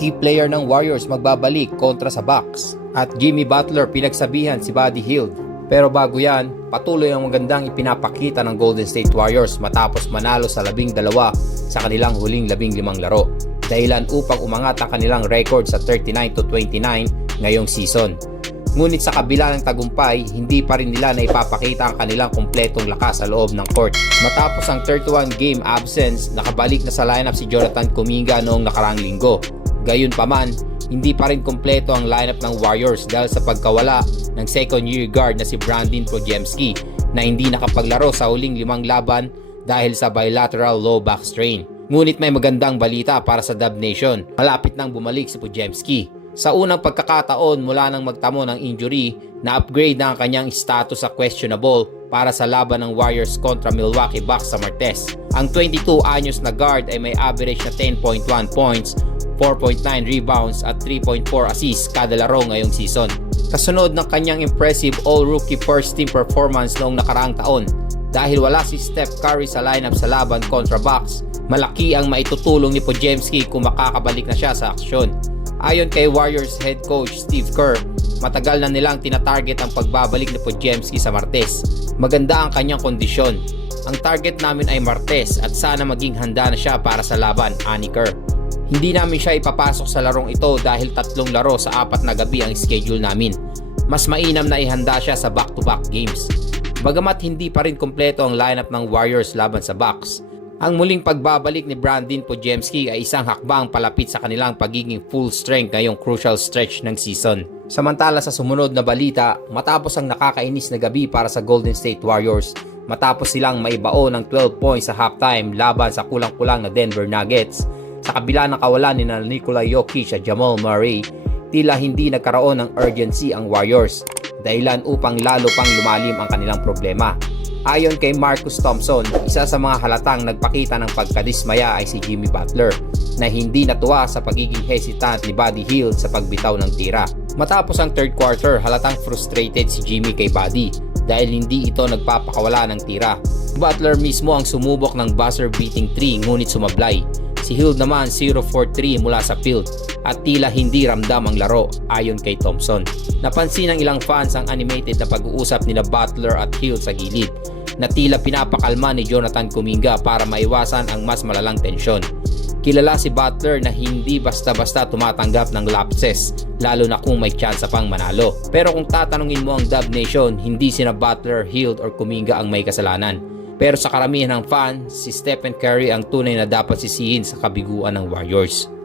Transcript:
Key player ng Warriors magbabalik kontra sa Bucks. At Jimmy Butler pinagsabihan si Buddy Hield. Pero bago yan, patuloy ang magandang ipinapakita ng Golden State Warriors matapos manalo sa labing dalawa sa kanilang huling labing limang laro. Dahilan upang umangat ang kanilang record sa 39 to 29 ngayong season. Ngunit sa kabila ng tagumpay, hindi pa rin nila na ipapakita ang kanilang kumpletong lakas sa loob ng court. Matapos ang 31 game absence, nakabalik na sa lineup si Jonathan Kuminga noong nakaraang linggo. Gayunpaman, hindi pa rin kumpleto ang lineup ng Warriors dahil sa pagkawala ng second year guard na si Brandon Projemski na hindi nakapaglaro sa huling limang laban dahil sa bilateral low back strain. Ngunit may magandang balita para sa Dub Nation. Malapit nang bumalik si Pujemski. Sa unang pagkakataon mula nang magtamo ng injury, na-upgrade na ang kanyang status sa questionable para sa laban ng Warriors kontra Milwaukee Bucks sa Martes. Ang 22 anyos na guard ay may average na 10.1 points, 4.9 rebounds at 3.4 assists kada laro ngayong season. Kasunod ng kanyang impressive all-rookie first team performance noong nakaraang taon, dahil wala si Steph Curry sa lineup sa laban kontra Bucks, malaki ang maitutulong ni Pojemski kung makakabalik na siya sa aksyon. Ayon kay Warriors head coach Steve Kerr, matagal na nilang tinatarget ang pagbabalik ni Pojemski sa Martes. Maganda ang kanyang kondisyon. Ang target namin ay Martes at sana maging handa na siya para sa laban, ani Kerr. Hindi namin siya ipapasok sa larong ito dahil tatlong laro sa apat na gabi ang schedule namin. Mas mainam na ihanda siya sa back-to-back games. Bagamat hindi pa rin kompleto ang lineup ng Warriors laban sa Bucks, ang muling pagbabalik ni Brandon Pojemski ay isang hakbang palapit sa kanilang pagiging full strength ngayong crucial stretch ng season. Samantala sa sumunod na balita, matapos ang nakakainis na gabi para sa Golden State Warriors, matapos silang maibao ng 12 points sa halftime laban sa kulang-kulang na Denver Nuggets, sa kabila ng kawalan ni Nikola Jokic at Jamal Murray, tila hindi nagkaroon ng urgency ang Warriors, dahilan upang lalo pang lumalim ang kanilang problema. Ayon kay Marcus Thompson, isa sa mga halatang nagpakita ng pagkadismaya ay si Jimmy Butler na hindi natuwa sa pagiging hesitant ni Buddy Hield sa pagbitaw ng tira. Matapos ang third quarter, halatang frustrated si Jimmy kay Buddy dahil hindi ito nagpapakawala ng tira. Butler mismo ang sumubok ng buzzer beating 3 ngunit sumablay. Si Hield naman 0 for 3 mula sa field at tila hindi ramdam ang laro ayon kay Thompson. Napansin ng ilang fans ang animated na pag-uusap nila Butler at Hield sa gilid na tila pinapakalma ni Jonathan Kuminga para maiwasan ang mas malalang tensyon. Kilala si Butler na hindi basta-basta tumatanggap ng lapses, lalo na kung may tsansa pang manalo. Pero kung tatanungin mo ang Dub Nation, hindi sina Butler, Hield or Kuminga ang may kasalanan. Pero sa karamihan ng fan, si Stephen Curry ang tunay na dapat sisihin sa kabiguan ng Warriors.